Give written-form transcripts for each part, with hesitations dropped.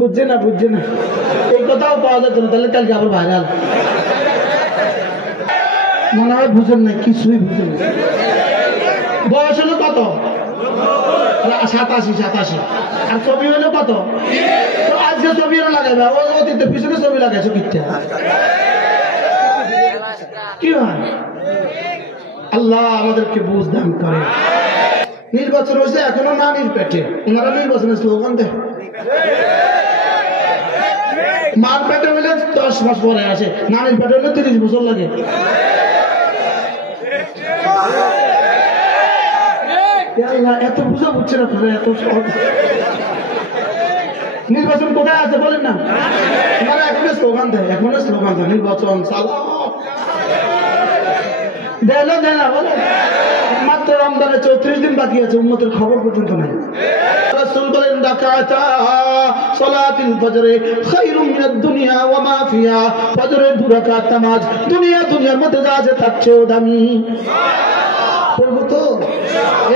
বুঝছে না এই কথাও পাওয়া যাচ্ছে না, তাহলে কালকে আবার ভাইরাল। মনে হয় বুঝেন না, কিছুই বুঝেন না। বয়স হলো কত? 87। আর ছবি হলো কত? তো আজকে ছবি লাগাইবা, ওই অতীতের পিছনে ছবি লাগাইছো কিটা? কি হয়? আল্লাহ আমাদেরকে বুঝ দান করে। নির্বাচন হয়েছে এখনো নানির পেটে, ওনারা নির্বাচনের স্লোগান দেয়। মার পেটে হইলে 10 মাস পরে আসে, নানির পেটে হইলে 30 বছর লাগে। এত বুঝা বুঝছে না, এত নির্বাচন কোথায় আছে বলেন না? ওনারা এখনো স্লোগান দেয়, নির্বাচন চালাও দেয় না বলে। মাত্র রমজানের 34 দিন বাকি আছে, উম্মতের খবর পর্যন্ত নেই। রাসূল বলেন রাকাতা সালাতুল ফজর খায়রুম মিনাদ দুনিয়া ওয়া মা ফিহা, ফজরের 2 রাকাত নামাজ দুনিয়ার মধ্যে যা আছে তার চেয়েও দামি। পড়বো তো।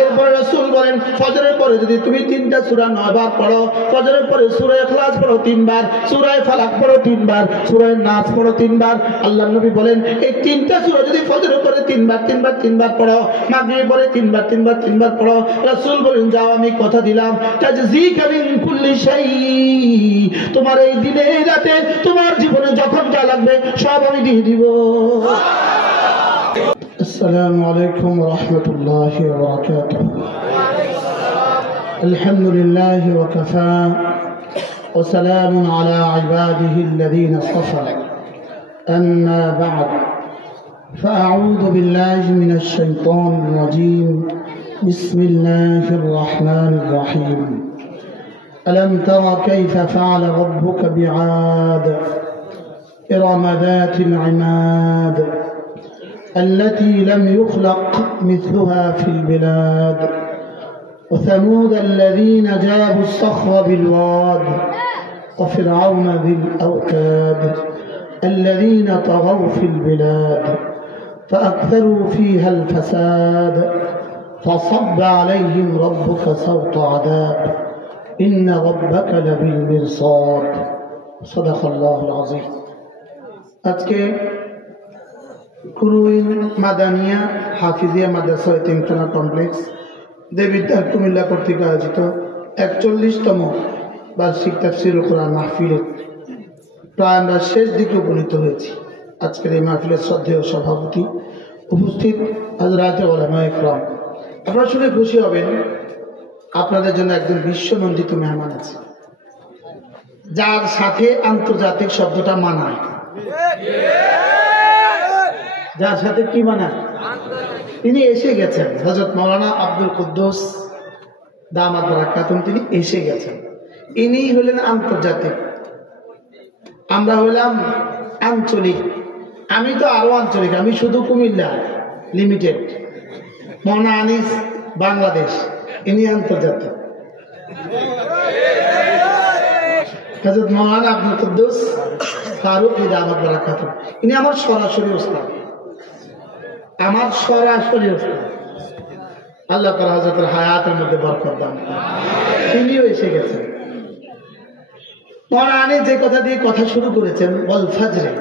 এরপরে রাসূল বলেন ফজরের পরে যদি তুমি 3টা সূরা 9 বার পড়ো, ফজরের পরে সূরা ইখলাস পড়ো 3 বার, সূরা ফালাক পড়ো 3 বার, সূরা নাস পড়ো 3 বার। আল্লাহর নবী বলেন এই 3টা সূরা যদি ফজরের পরে 3 বার পড়ো, মাগরিবের পরে 3 বার পড়ো, রাসূল বলেন যাও আমি কথা দিলাম তাজজিকা মিন কুল্লি শাই, তোমার এই দিনে রাতে তোমার জীবনে যখন যা লাগবে সব আমি দিয়ে দিব। السلام عليكم ورحمة الله وبركاته. الحمد لله وكفى وسلام على عباده الذين اصطفى. أما بعد فأعوذ بالله من الشيطان الرجيم. بسم الله الرحمن الرحيم. ألم تر كيف فعل ربك بعاد إرم ذات العماد التي لم يخلق مثلها في البلاد وثمود الذين جابوا الصخر بالواد وفرعون ذي الأوتاد الذين طغوا في البلاد فأكثروا فيها الفساد فصب عليهم ربك سوط عذاب إن ربك لبالمرصاد. صدق الله العظيم. আজকে কুরুইন মাদানিয়া হাফিজিয়া মাদ্রাসা তিনখানা কমপ্লেক্স দেবিদ্বার কুমিল্লা কর্তৃক আয়োজিত 41তম বার্ষিক তাফসীরুল কোরআন মাহফিলের প্রায় আমরা শেষ দিকে উপনীত হয়েছি। আজকের এই মাহফিলের শ্রদ্ধেয় সভাপতি উপস্থিত হযরত উলামায়ে ইকরাম, আপনারা শুনে খুশি হবেন আপনাদের জন্য একজন বিশ্বনন্দিত মেহমান আছে, যার সাথে আন্তর্জাতিক শব্দটা মানায়। যার সাথে কি মানায়? তিনি এসে গেছেন। হযরত মাওলানা আব্দুল কুদ্দুস দামাত বারাকাতুহু তিনি এসে গেছেন। ইনি হলেন আন্তর্জাতিক, আমরা হলাম আঞ্চলিক। আমি তো আরো আঞ্চলিক, আমি শুধু কুমিল্লা লিমিটেড। মাওলানা আনিস বাংলাদেশ, ইনি আন্তর্জাতিক। হযরত মাওলানা আব্দুল কুদ্দুস ফারুক দামাত বারাকাতুহু ইনি আমার সরাসরি ওস্তাদ, আল্লাহ তাআলা হযরতের হায়াতের মধ্যে বরকত দান করুন। তিনিও এসে গেছেন। কোরআনে যে কথা দিয়ে কথা শুরু করেছেন ওয়াল ফাজরে,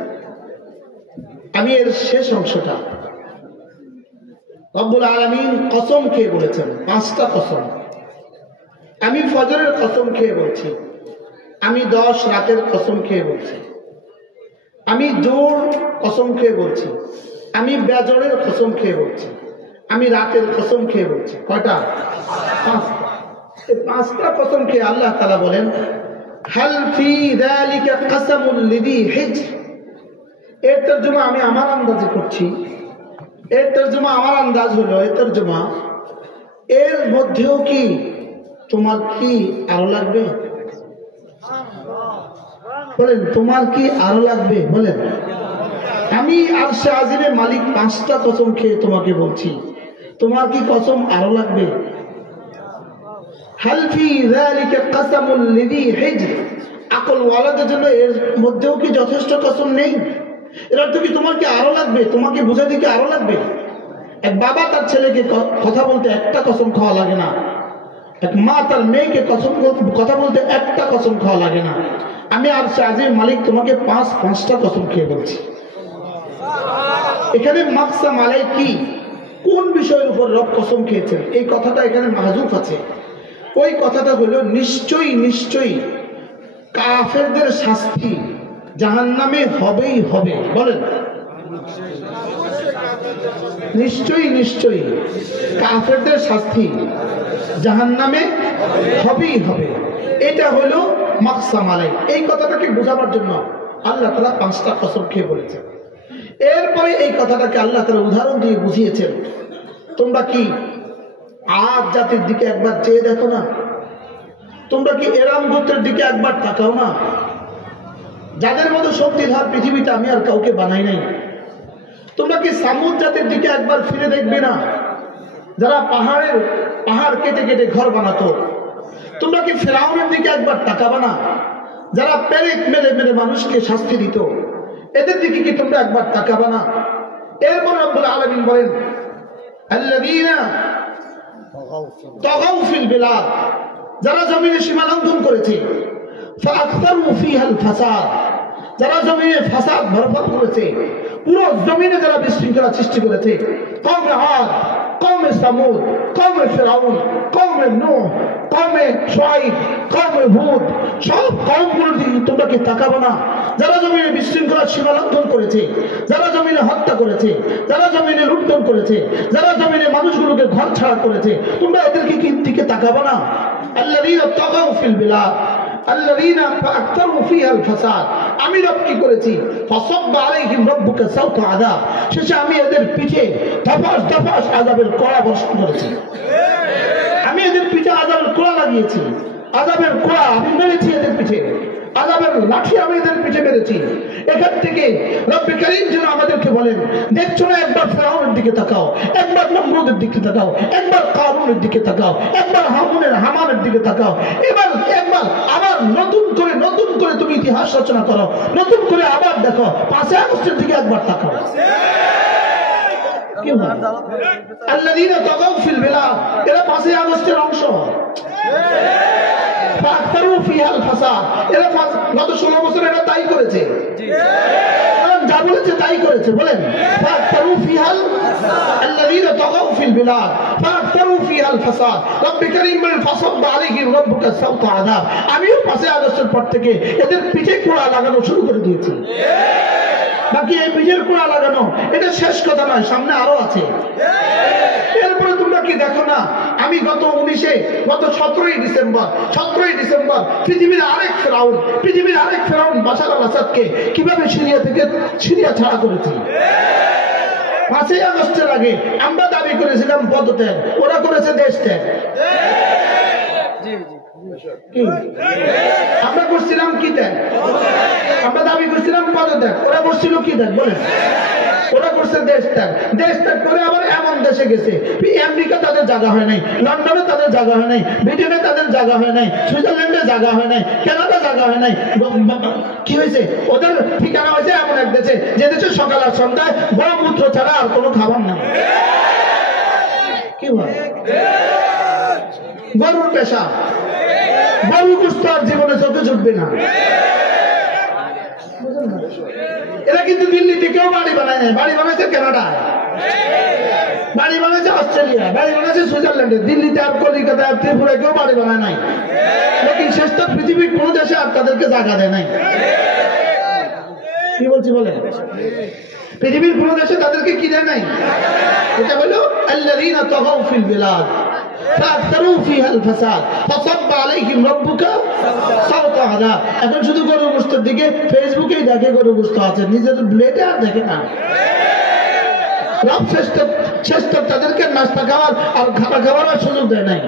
আমি এর শেষ অংশটা রব্বুল আলামিন কসম খেয়ে বলেছেন, 5টা কসম। আমি ফজরের কসম খেয়ে বলছি, আমি 10 রাতের কসম খেয়ে বলছি, আমি জোর কসম খেয়ে বলছি, আমি বেজরের কসম খেয়ে বলছি, আমি রাতের কসম খেয়ে বলছি। কয়টা? 5টা। এই 5টা কসম খেয়ে আল্লাহ তাআলা বলেন হাল ফি যালিকা কসমুল লিযি হিজর। এর তরজমা আমি আমার আন্দাজে করছি, এর তরজমা আমার আন্দাজ হলো, এর তরজমা এর মধ্যেও কি তোমার কি আরো লাগবে? বলেন তোমার কি আরো লাগবে? বলেন আমি আরশে আজিমের মালিক 5টা কসম খেয়ে তোমাকে বলছি, তোমার কি কসম আরো লাগবে? হাল ফি যালিকা কসমুল লিযি হিজর, আকল ওয়ালাদের জন্য এর মধ্যেও কি যথেষ্ট কসম নেই? এর অর্থ কি তোমার কি আরো লাগবে? তোমাকে বুঝাতে কি আরো লাগবে? এক বাবা তার ছেলেকে কথা বলতে একটা কসম খাওয়া লাগে না, এক মা তার মেয়েকে কথা বলতে একটা কসম খাওয়া লাগে না। আমি আরশে আজিম মালিক তোমাকে পাঁচটা কসম খেয়ে বলছি। এখানে মাকসাম আলাই কি, কোন বিষয়ের উপর রব কসম খেয়েছেন, এই কথাটা এখানে মাহজুফ আছে। ওই কথাটা হলো নিশ্চয়ই নিশ্চয়ই কাফেরদের শাস্তি জাহান্নামে হবেই হবে। বলেন নিশ্চয়ই নিশ্চয়ই কাফেরদের শাস্তি জাহান্নামে হবেই হবে। এটা হলো মাকসাম আলাই। এই কথাটাকে বোঝাবার জন্য আল্লাহ তাআলা 5টা কসম খেয়ে বলেছেন। এরপরে এই কথাটাকে আল্লাহ তাআলা উদাহরণ দিয়ে বুঝিয়েছেন। তোমরা কি আদ জাতির দিকে একবার চেয়ে দেখো না? তোমরা কি এরাম গোত্রের দিকে একবার তাকাও না? যাদের মতো শক্তিধর পৃথিবীতে আমি আর কাউকে বানাই নাই। তোমরা কি সামুদ জাতির দিকে একবার ফিরে দেখবে না, যারা পাহাড় কেটে কেটে ঘর বানাতো? তোমরা কি ফিরআউনের দিকে একবার তাকাবে না, যারা পেরেক মেরে মেরে মানুষকে শাস্তি দিত? এদের দিকে কি তোমরা একবার তাকাবে না? এরপর রব্বুল আলামিন বলেন আল্লাযীনা তাগাউ ফিল বিলাদ, যারা জমিনে সীমা লঙ্ঘন করেছে, ফাআকতারু ফিহাল ফাসাদ, যারা জমিনে ফাসাদ ভরপুর করেছে, পুরো জমিনে যারা বিশৃঙ্খলা সৃষ্টি করেছে, কওমে আদ, কওমে সামুদ, কওমে ফিরআউন, কওমে নূহ, কওমে শুআইব, কওমে হুদ, সব কওমগুলোর দিকে তোমরা কি তাকাবে না? যারা জমিনে বিশৃঙ্খলা সীমা লঙ্ঘন করেছে, যারা জমিনে হত্যা করেছে, যারা জমিনে লুণ্ঠন করেছে, যারা জমিনে মানুষগুলোকে ঘর ছাড়া করেছে, তোমরা এদেরকে কি দিকে তাকাবে না? আল্লাযীনা তাগাউ ফিল বিলাদ আল্লাযীনা ফাআকতারু ফিহাল ফাসাদ, আমি রব কি করেছি? ফাসাব্বা আলাইহিম রাব্বুকা সাওতা আযাব, শেষে আমি এদের পিঠে ধপাস ধপাস আযাবের কড়া বর্ষণ করেছি। আমি এদের পিঠে আযাবের কড়া লাগিয়েছি, আযাবের কড়া আমি মেরেছি এদের পিঠে, আযাবের লাঠি আমি এদের পিঠে মেরেছি। এখান থেকে রব্বে কারীম যেন আমাদেরকে বলেন, দেখছো না, একবার ফিরআউনের দিকে তাকাও, একবার নমরুদের দিকে তাকাও, একবার কারুনের দিকে তাকাও, একবার হামানের দিকে তাকাও, একবার আবার নতুন করে তুমি ইতিহাস রচনা করো, নতুন করে আবার দেখো, 5 আগস্টের দিকে একবার তাকাও। কি হয়? আল্লাযীনা তাগাউ ফিল বিলাদ, এরা 5 আগস্টের অংশ। ফাআকতারু ফিহাল ফাসাদ, এরা গত 16 বছর এরা তাই করেছে, যা বলেছে তাই করেছে। বলেন ফাআকতারু ফিহাল আল্লাযীনা তাগাউ ফিল বিলাদ ফাআকতারু ফিহাল ফাসাদ, রব্বে কারীম বলেন ফাসাব্বা আলাইহিম রাব্বুকা সাওতা আযাব, আমিও 5 আগস্টের পর থেকে এদের পিঠে কোড়া লাগানো শুরু করে দিয়েছি। বাকি এই পিঠের কোড়া লাগানো এটা শেষ কথা নয়, সামনে আরো আছে। এরপরে তোমরা কি দেখো না, আমি গত 17ই ডিসেম্বর পৃথিবীর আরেক ফেরাউন বাশার আল আসাদকে কিভাবে সিরিয়া ছাড়া করেছি। 5 আগস্টের আগে আমরা দাবি করেছিলাম পদত্যাগ, ওরা করেছে দেশ ত্যাগ। আমরা করছিলাম কি ত্যাগ? আমরা দাবি করছিলাম পদত্যাগ, ওরা করছিল কি ত্যাগ? বলেন ওরা করছে দেশ ত্যাগ। দেশ ত্যাগ করে আবার এমন দেশে গেছে, আমেরিকা তাদের জায়গা হয় নাই, লন্ডনে তাদের জায়গা হয় নাই, ব্রিটেনে তাদের জায়গা হয় নাই, সুইজারল্যান্ডে জায়গা হয় নাই, কানাডা জায়গা হয় নাই। কি হয়েছে? ওদের ঠিকানা হয়েছে এমন এক দেশে, যে দেশে সকাল আর সন্ধ্যায় গরমূত্র ছাড়া আর কোনো খাবার নাই। কি হয়? গরুর পেশা, গরু কুস্ত আর জীবনে চোখে জুটবে না। এরা কিন্তু দিল্লিতে কেউ বাড়ি বানায় নাই, বাড়ি বানাইছে কানাডায়, বাড়ি বানাইছে অস্ট্রেলিয়া, বাড়ি বানাইছে সুইজারল্যান্ডে। দিল্লিতে আর কলিকাতায় আর ত্রিপুরায় কেউ বাড়ি বানায় নাই, লেকিন শেষ তো পৃথিবীর কোন দেশে আর তাদেরকে জায়গা দেয় নাই। কি বলছি বলে? পৃথিবীর কোন দেশে তাদেরকে কি দেয় নাই? এটা হলো আল্লাযীনা তাগাউ ফিল বিলাদ ফাআকতারু ফিহাল ফাসাদ ফাসাব্বা আলাইহিম রাব্বুকা সাওতা আযাব। এখন শুধু গরু গোশতের দিকে ফেসবুকেই দেখে গরু গোশত আছে, নিজের ব্লেডে আর দেখে না। রব শ্রেষ্ঠ তাদেরকে নাস্তা খাওয়ার আর খাবার খাওয়ার সুযোগ দেয় নাই।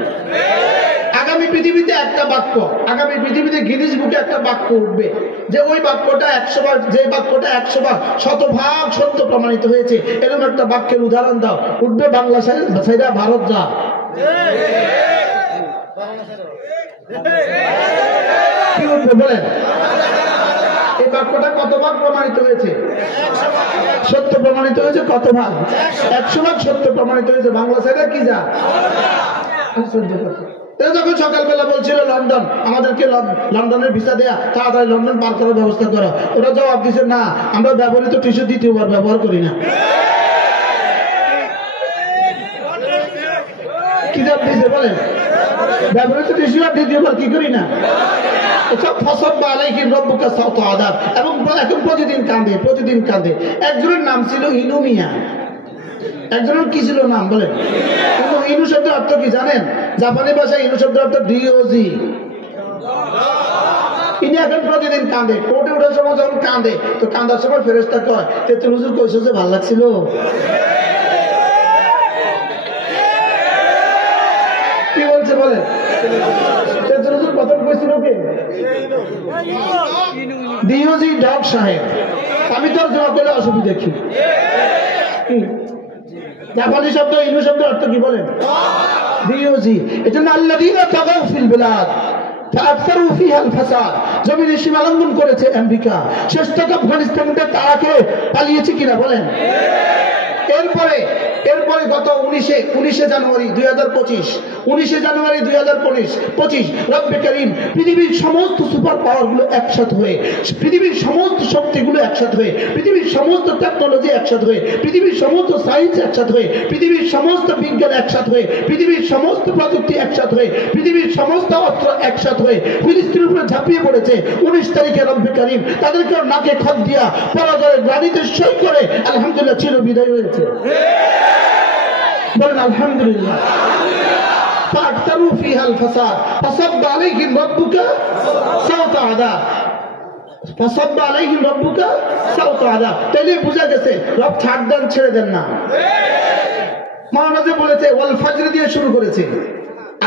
আগামী পৃথিবীতে একটা বাক্য, আগামী পৃথিবীতে গিনিস বুকে একটা বাক্য উঠবে, যে ওই বাক্যটা 100 বার, যে বাক্যটা 100 বার 100% সত্য প্রমাণিত হয়েছে, এরকম একটা বাক্যের উদাহরণ দাও। উঠবে বাংলা সাইডা ভারত যা। কি উঠবে বলেন? এই বাক্যটা কত ভাগ প্রমাণিত হয়েছে? সত্য প্রমাণিত হয়েছে কত ভাগ? 100 ভাগ সত্য প্রমাণিত হয়েছে। বাংলা সাইডা কি যা? যখন সকালবেলা বলছিল লন্ডন, আমাদেরকে লন্ডনের ভিসা দেয়া, তাড়াতাড়ি লন্ডন পার করার ব্যবস্থা করো, ওরা জবাব দিচ্ছে না, আমরা ব্যবহৃত টিস্যু দ্বিতীয়বার ব্যবহার করি না। কি জবাব দিয়েছে বলেন? ব্যবহৃত টিস্যু আর দ্বিতীয়বার কি করি না। এবং এখন প্রতিদিন কাঁদে। একজনের নাম ছিল ইনু মিয়া, একজনের কি ছিল নাম বলেন? ইনু শব্দের অর্থ কি জানেন? জাপানি ভাষায় ইনু শব্দের অর্থ ডিওজি। ইনি এখন প্রতিদিন কাঁদে, কোর্টে ওঠার সময় যখন কাঁদে, তো কাঁদার সময় ফেরেশতা কয় তেতুল হুজুর কইছো যে ভালো লাগছিল। কি বলছে বলেন? তেতুল হুজুর প্রথম কইছিল কে? ডিওজি ডক সাহেব। আমি তো জবাব করে অসুবিধা কি? জাপানি শব্দ ইনু শব্দের অর্থ কি বলেন? ডিওজি। এটা না আল্লাযীনা তাগাউ ফিল বিলাদ ফাআকসারু ফিহা আল ফাসাদ। জমিনে সীমালঙ্ঘন করেছে আমেরিকা, শেষতক আফগানিস্তানকে তারাকে পালিয়েছে কিনা বলেন? এরপরে গত 19 জানুয়ারি 2025 রব্বে কারীম পৃথিবীর সমস্ত সুপার পাওয়ার গুলো একসাথে হয়ে, পৃথিবীর সমস্ত শক্তিগুলো একসাথে হয়ে, পৃথিবীর সমস্ত টেকনোলজি একসাথে হয়ে, পৃথিবীর সমস্ত সায়েন্স একসাথে হয়ে, পৃথিবীর সমস্ত বিজ্ঞান একসাথে হয়ে, পৃথিবীর সমস্ত প্রযুক্তি একসাথে হয়ে, পৃথিবীর সমস্ত অস্ত্র একসাথে হয়ে ফিলিস্তিনের উপরে ঝাঁপিয়ে পড়েছে। 19 তারিখে রব্বে কারীম তাদেরকে নাকে খত দিয়া পরাজয়ের গ্লানিতে সই করে আলহামদুলিল্লাহ চির বিদায় হয়েছে। বলেন আলহামদুলিল্লাহ। فأكثروا فيها الفساد فصب عليهم ربك سوط عذاب। তাইলে বুঝা গেছে রব ছাড় দেন, ছেড়ে দেন না। মহানবী বলেছে ওয়াল ফজর দিয়ে শুরু করেছে,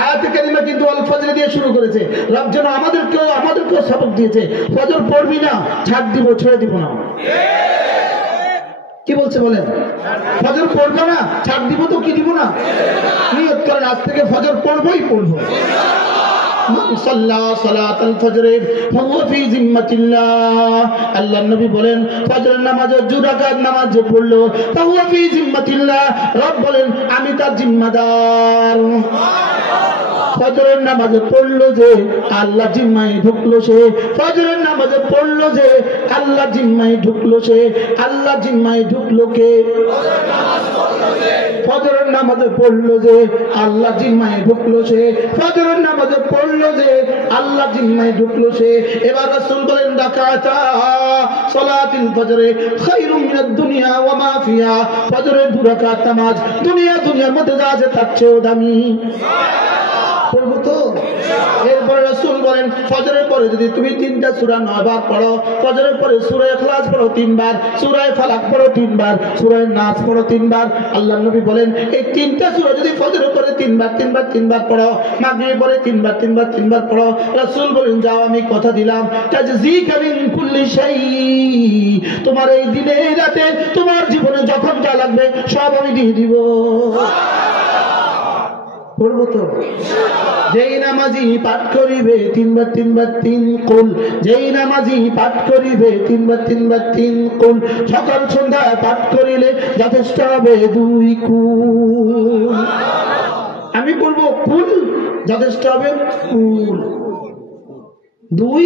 আয়াতে কারিমা কিন্তু ওয়াল ফজর দিয়ে শুরু করেছে। রব যেন আমাদেরকেও সবক দিয়েছে, ফজর পড়বি না, ছাড় দিব, ছেড়ে দিব না। কি বলছে বলেন? ফজর পড়বো না, ছাড় দিব তো কি দিব না। নিয়ত করেন আজ থেকে ফজর পড়বই পড়বো। আল্লাহর নবী বলেন ফজরের নামাজের 2 রাকাত নামাজ যে পড়লো ফাহুয়া ফি জিম্মাতিল্লাহ, রব বলেন আমি তার জিম্মাদার। ফজরের নামাজে পড়লো যে আল্লাহ জিম্মায় ঢুকলো সে, ফজরের নামাজে পড়লো যে আল্লাহ জিম্মায় ঢুকলো সে। আল্লাহ জিম্মায় ঢুকলো কে? ফজরের নামাজে পড়লো যে আল্লাহ জিম্মায় ঢুকলো সে, ফজরের নামাজে পড়লো যে আল্লাহ জিম্মায় ঢুকলো সে। এবার রাসূল বলেন রাকাতা সালাতুল ফজরে খায়রুম মিনাদ দুনিয়া ওয়া মা ফিহা। ফজরের 2 রাকাত নামাজ দুনিয়ার মধ্যে যা আছে তার চেয়েও দামি। পড়বো তো? এরপরে রাসূল বলেন ফজরের পরে যদি তুমি 3টা সূরা 9 বার পড়ো, ফজরের পরে সূরা ইখলাস পড়ো 3 বার, সূরা ফালাক পড়ো 3 বার, সূরা নাস পড়ো 3 বার। আল্লাহর নবী বলেন এই 3টা সূরা যদি ফজরের পরে 3 বার পড়ো, মাগরিবের পরে 3 বার পড়ো, রাসূল বলেন যাও আমি কথা দিলাম তাজজিকা মিন কুল্লি শাই, তোমার এই দিনে রাতে তোমার জীবনে যখন যা লাগবে সব আমি দিয়ে দিব। পড়বো তো? যেই নামাজি পাঠ করিবে 3 বার 3 কুল, যেই নামাজি পাঠ করিবে 3 বার 3 কুল, সকাল সন্ধ্যা পাঠ করিলে যথেষ্ট হবে 2 কুল। আমি বলবো কুল, যথেষ্ট হবে কুল। 2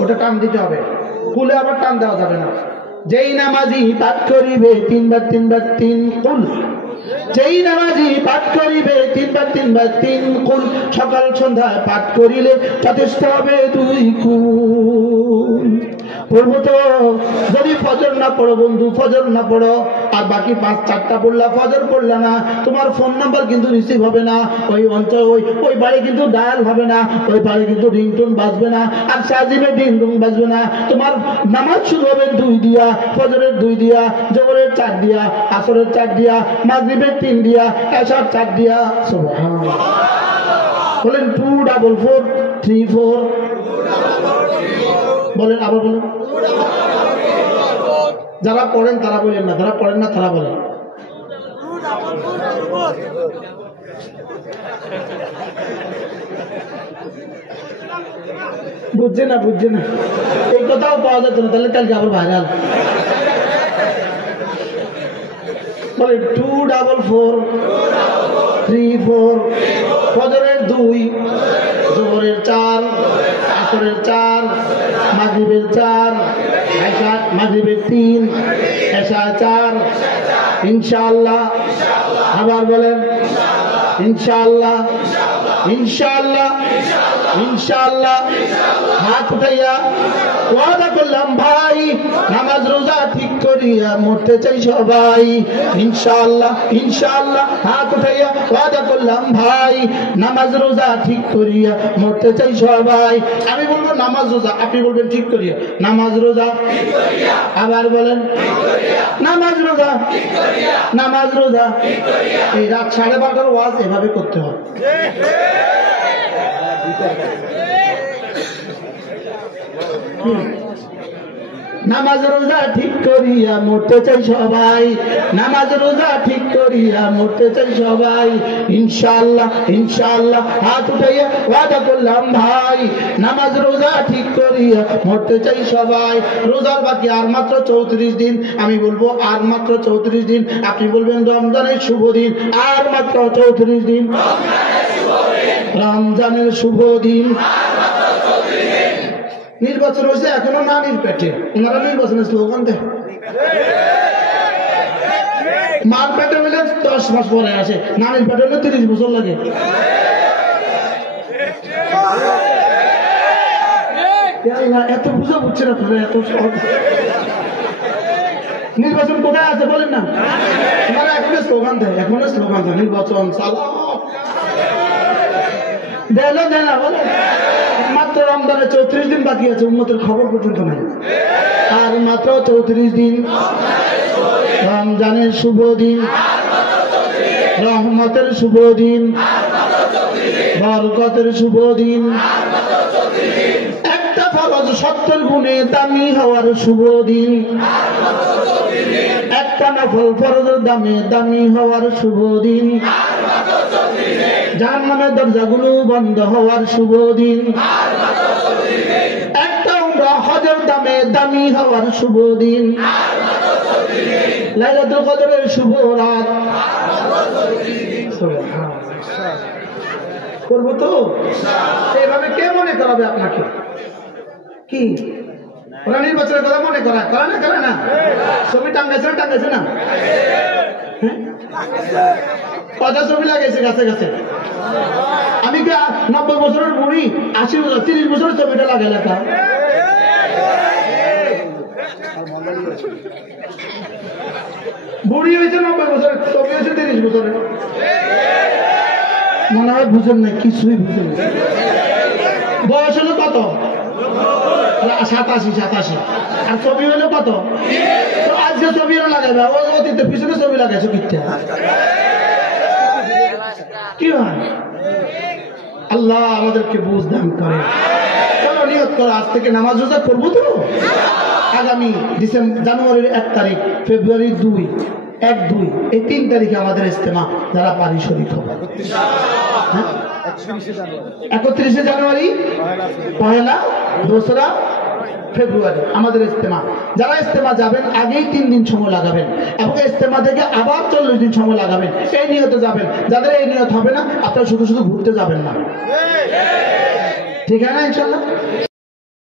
ওটা টান দিতে হবে, কুলে আবার টান দেওয়া যাবে না। যেই নামাজি পাঠ করিবে 3 বার 3 কুল, যেই নামাজি পাঠ করিবে 3 বার 3 কুল, সকাল সন্ধ্যা পাঠ করিলে যথেষ্ট হবে 2 কুল। পড়বো তো? যদি ফজর না পড়ো বন্ধু, ফজর না পড়ো আর বাকি 5-4টা পড়লা, ফজর পড়লা না, তোমার ফোন নাম্বার কিন্তু রিসিভ হবে না, ওই অঞ্চল ওই বাড়ি কিন্তু ডায়াল হবে না, ওই বাড়ি কিন্তু রিংটোন বাজবে না, আর সাজিবে রিংটোন বাজবে না। তোমার নামাজ শুরু হবে 2 দিয়া, ফজরের 2 দিয়া, জোহরের 4 দিয়া, আসরের 4 দিয়া, মাগরিবের 3 দিয়া, এশার 4 দিয়া। সুবহানাল্লাহ। বলেন 24434। বলেন আবার বলেন। যারা পড়েন তারা বলেন না, যারা পড়েন না তারা বলেন। বুঝছে না এই কথাও পাওয়া যাচ্ছে না, তাহলে কালকে আবার ভাইরাল। বলে 24434। ফজরের 2, জোহরের 4, আসরের 4, মাগরিবের 4, মাগরিবের 3, এশা 4, ইনশাআল্লাহ। আবার বলেন ইনশাআল্লাহ, ইনশাআল্লাহ, ইনশাআল্লাহ। হাত উঠাইয়া ওয়াদা করলাম ভাই, নামাজ রোজা ঠিক করিয়া মরতে চাই সবাই। ইনশাআল্লাহ, ইনশাআল্লাহ। হাত উঠাইয়া ওয়াদা করলাম ভাই, নামাজ রোজা ঠিক করিয়া মরতে চাই সবাই। আমি বলবো নামাজ রোজা, আপনি বলবেন ঠিক করিয়া। নামাজ রোজা ঠিক করিয়া। আবার বলেন নামাজ রোজা ঠিক করিয়া, নামাজ রোজা ঠিক করিয়া। এই রাত 12:30 ওয়াজ এভাবে করতে হবে। নামাজ রোজা ঠিক করিয়া মরতে চাই সবাই, নামাজ রোজা ঠিক করিয়া মরতে চাই সবাই। ইনশাআল্লাহ, ইনশাআল্লাহ। হাত উঠাইয়া ওয়াদা করলাম ভাই, নামাজ রোজা ঠিক করিয়া মরতে চাই সবাই। রোজার বাকি আর মাত্র 34 দিন। আমি বলবো আর মাত্র 34 দিন। আপনি বলবেন রমজানের শুভ দিন। আর মাত্র 34 দিন, রমজানের শুভ দিন। নির্বাচন হয়েছে এখনো নানির পেটে, ওনারা নির্বাচনের স্লোগান দেয়। মার পেটে হলে 10 মাস পরে আসে, নানির পেটে হলে 30 বছর লাগে। এত বুঝা বুঝছে না, এত নির্বাচন কোথায় আছে বলেন না? ওনারা এখনো স্লোগান দেয়, এখনো স্লোগান দেয় নির্বাচন চালাও। দেয় না বলে মাত্র রমজানের 34 দিন বাকি আছে, উম্মতের খবর পর্যন্ত নাই। আর মাত্র 34 দিন, রমজানের শুভ দিন, রহমতের শুভ দিন, বরকতের শুভ দিন। একটা ফরজ 70 গুণে দামি হওয়ার শুভ দিন, একটা নফল ফরজের দামে দামি হওয়ার শুভ দিন, জাহান্নামের দরজাগুলো বন্ধ হওয়ার শুভ দিন, একটা উমরা হজের দামে দামি হওয়ার শুভ দিন, লাইলাতুল কদরের শুভ রাত। করবো তো এইভাবে কে মনে করাবে আপনাকে? কি ওরা নির্বাচনের কথা মনে করা করে না, করে না? ছবি টাঙ্গাইছে না, টাঙ্গাইছে না? কত ছবি লাগাইছে গাছে গাছে। আমি কি 90 বছরের বুড়ি, 80 বছর 30 বছরের ছবিটা লাগাই লেখা? বুড়ি হয়েছে 90 বছরের, ছবি হয়েছে 30 বছরের। মনে হয় বুঝেন না, কিছুই বুঝেন না। বয়স হলো কত? 87। আর ছবি হলো কত? তো আজকে ছবি লাগাইবা, ওই অতীতের পিছনে ছবি লাগাইছো কিটা? কি হয়? আল্লাহ আমাদেরকে বুঝ দান করে। চলো নিয়ত করো, আজ থেকে নামাজ রোজা করবো তো। আগামী জানুয়ারির 1 তারিখ, ফেব্রুয়ারির 2, 1-2 এই 3 তারিখে আমাদের ইজতেমা। যারা পারি শরীক হবে। 31শে জানুয়ারি, 1লা, 2রা ফেব্রুয়ারি আমাদের ইজতেমা। যারা ইজতেমা যাবেন আগেই 3 দিন সময় লাগাবেন, এবং ইজতেমা থেকে আবার 40 দিন সময় লাগাবেন। এই নিয়তে যাবেন। যাদের এই নিয়ত হবে না, আপনারা শুধু শুধু ঘুরতে যাবেন না। ঠিক আছে না ইনশাআল্লাহ?